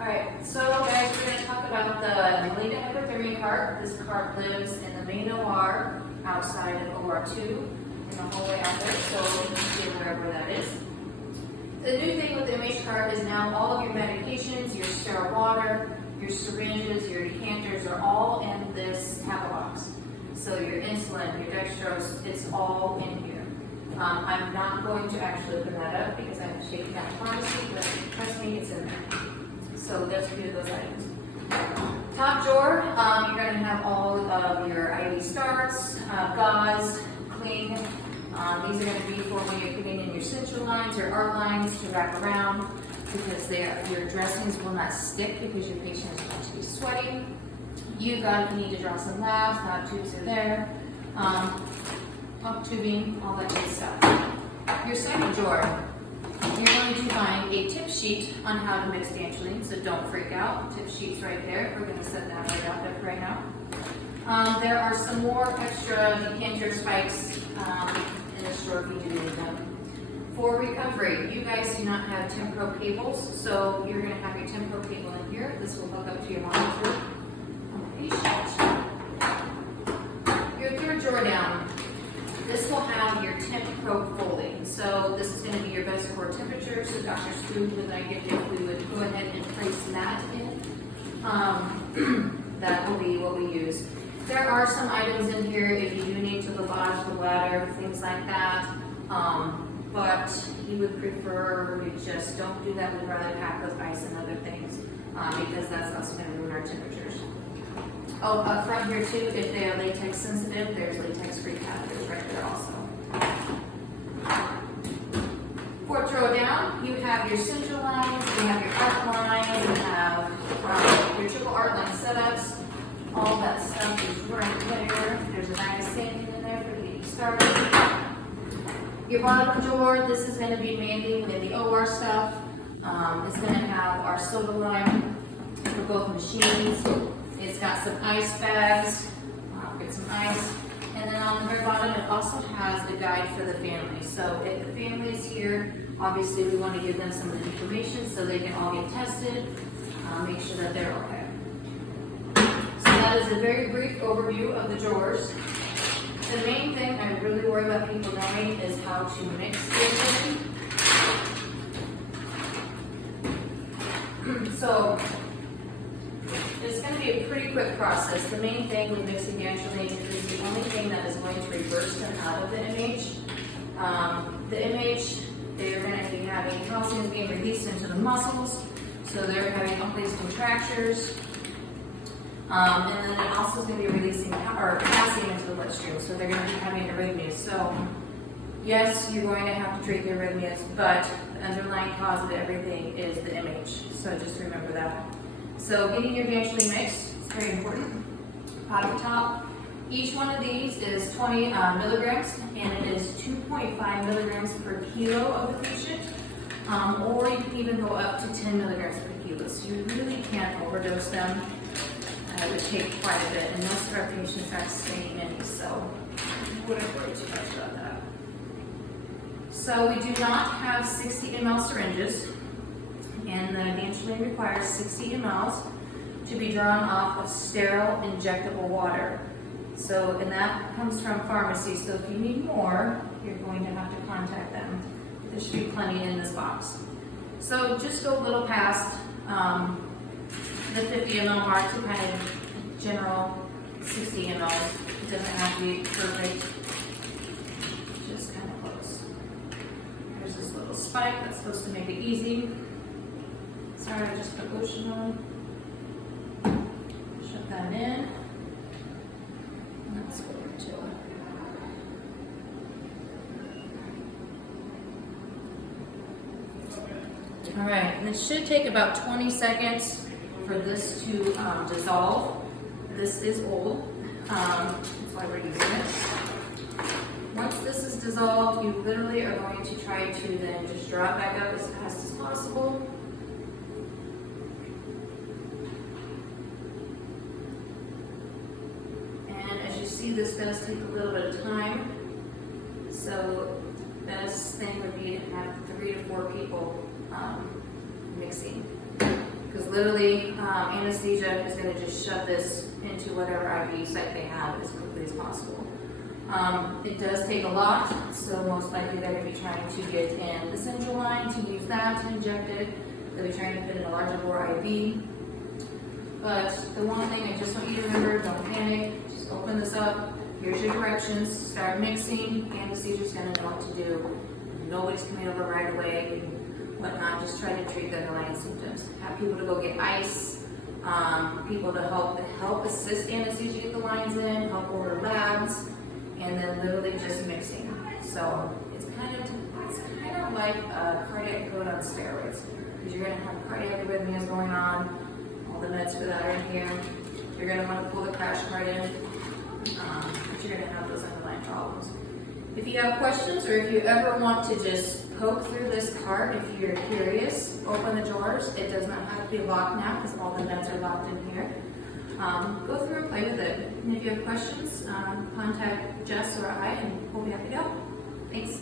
Alright, so guys, we're going to talk about the Malignant Hyperthermia cart. This cart lives in the main OR outside of OR 2 in the hallway out there, so you can see wherever that is. The new thing with the MH cart is now all of your medications, your sterile water, your syringes, your decanters are all in this tackle box. So your insulin, your dextrose, it's all in here. I'm not going to actually open that up because I'm taking that pharmacy, but trust me, it's in there. So there's a few of those items. Top drawer, you're going to have all of your IV starts, gauze, cling. These are going to be for when you're putting in your central lines or art lines to wrap around because your dressings will not stick because your patient is going to be sweating. You need to draw some labs, lab tubes are there, pump tubing, all that good stuff. Your second drawer, you're going to find a tip sheet on how to mix dantrolene, so don't freak out. Tip sheet's right there. We're going to set that right out there for right now. There are some more extra decanter spikes in the store if you do need them. For recovery, you guys do not have Tempro cables, so you're going to have your Tempro cable in here. This will hook up to your monitor on the patient. Your third drawer down. This will have your temp probe folding. So this is going to be your best core temperature. So Dr. Stu would I get if we would go ahead and place that in. That will be what we use. There are some items in here if you do need to lavage the bladder, things like that. But he would prefer we just don't do that. We'd rather pack with ice and other things because that's also going to ruin our temperatures. Oh, up front here too, if they are latex sensitive, there's latex-free catheters right there also. Fourth row down, you have your central lines, you have your art line, you have your triple art line setups. All that stuff is right there. There's a bag of sanding in there for getting started. Your bottom drawer, this is going to be mainly in the OR stuff. It's going to have our soda lime for both machines. It's got some ice bags, get some ice, and then on the very bottom it also has a guide for the family. So if the family is here, obviously we want to give them some of the information so they can all get tested, make sure that they're okay. So that is a very brief overview of the drawers. The main thing I really worry about people knowing is how to mix everything. So it's going to be a pretty quick process. The main thing with mixing dantrolene is the only thing that is going to reverse them out of the MH. The MH, they're going to be having calcium being released into the muscles, so they're having all these contractures. And then it also is going to be releasing potassium into the bloodstream, so they're going to be having arrhythmias. So yes, you're going to have to treat the arrhythmias, but the underlying cause of everything is the MH. So just remember that. So getting your dantrolene mixed is very important. Out the top, each one of these is 20 milligrams, and it is 2.5 milligrams per kilo of the patient, or you can even go up to 10 milligrams per kilo. So you really can't overdose them. It would take quite a bit, and most of our patients are staying in, so I wouldn't worry too much about that. So we do not have 60 ml syringes, and the dantrolene requires 60 mLs to be drawn off of sterile injectable water. So, and that comes from pharmacy, so if you need more, you're going to have to contact them. There should be plenty in this box. So just go a little past the 50 ml mark to kind of general 60 mLs. It doesn't have to be perfect, just kind of close. There's this little spike that's supposed to make it easy. Sorry, I just put lotion on. Shut that in. And let's go over to it. All right, and it should take about 20 seconds for this to dissolve. This is old, that's why we're using it. Once this is dissolved, you literally are going to try to then just draw it back up as fast as possible. And as you see, this does take a little bit of time. So the best thing would be to have 3 to 4 people mixing. literally, anesthesia is going to just shove this into whatever IV site they have as quickly as possible. It does take a lot, so most likely they're going to be trying to get in the central line to use that to inject it. They'll be trying to put in a larger bore IV. But the one thing I just want you to remember, don't panic, just open this up. Here's your directions, start mixing. Anesthesia's going to know what to do. Nobody's coming over right away and whatnot. Just try to treat the underlying symptoms. Have people to go get ice, people to help assist anesthesia get the lines in, help order labs, and then literally just mixing. So it's kind of like a cardiac code on steroids, because you're going to have cardiac arrhythmias going on. All the meds for that are in here. You're going to want to pull the crash cart in, but you're going to have those underlying problems. If you have questions, or if you ever want to just poke through this cart, if you're curious, open the drawers. It does not have to be locked now because all the meds are locked in here. Go through and play with it. And if you have questions, contact Jess or I, and we'll be happy to help. Thanks.